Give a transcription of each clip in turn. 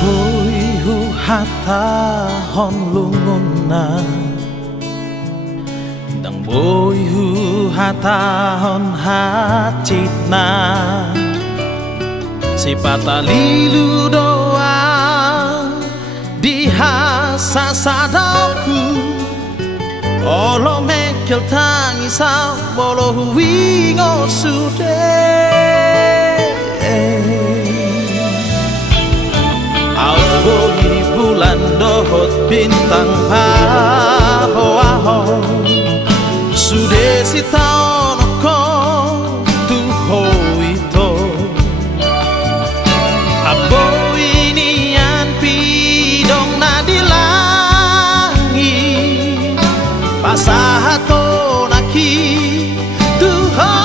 Bui hu hata hon lunguna Dang bui hu hata hon hacitna Si patalilu doa Dihasa sadaku Olo mekel tangisa Bolo huingo sude Aoi bulan dohot bintang pahoaho Sude si taon ko tu hoito Aboi nian pidong na dilangi Pasahato naki Tuhan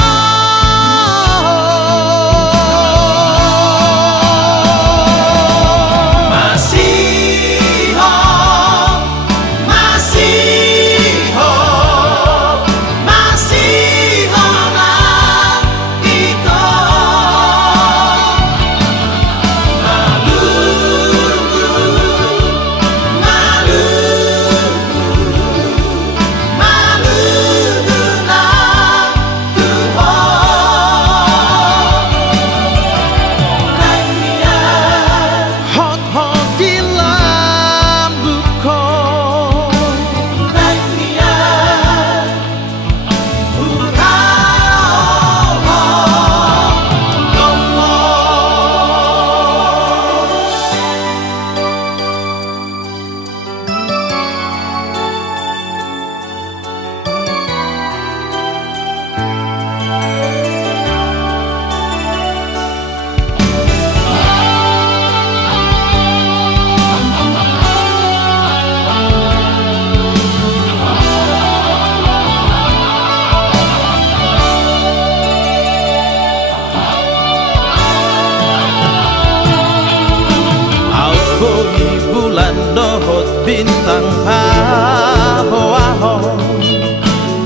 Bulan dohot bintang pahoaho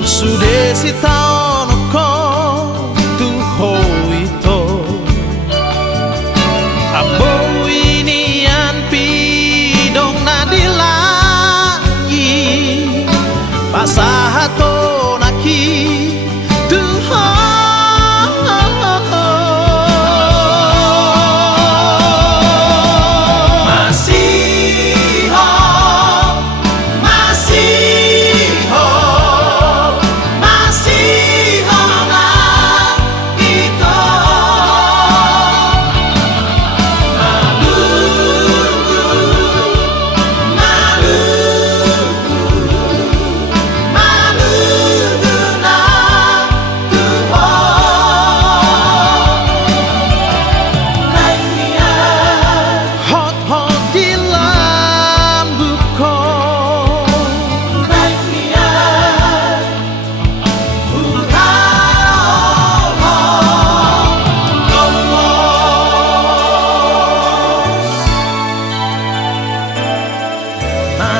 Sude si taon ko tu hoito Aboi nian pidong na dilangi Pasahato naki Tuhan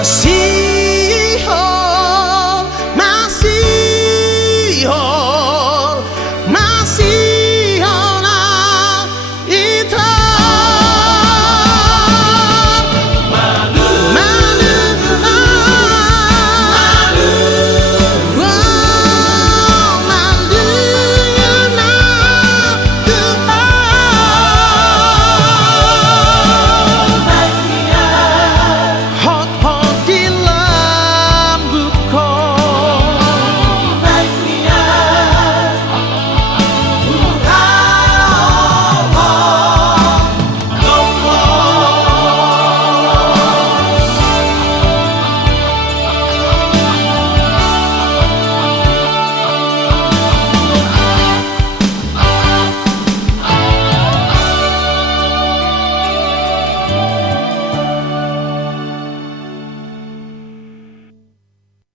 See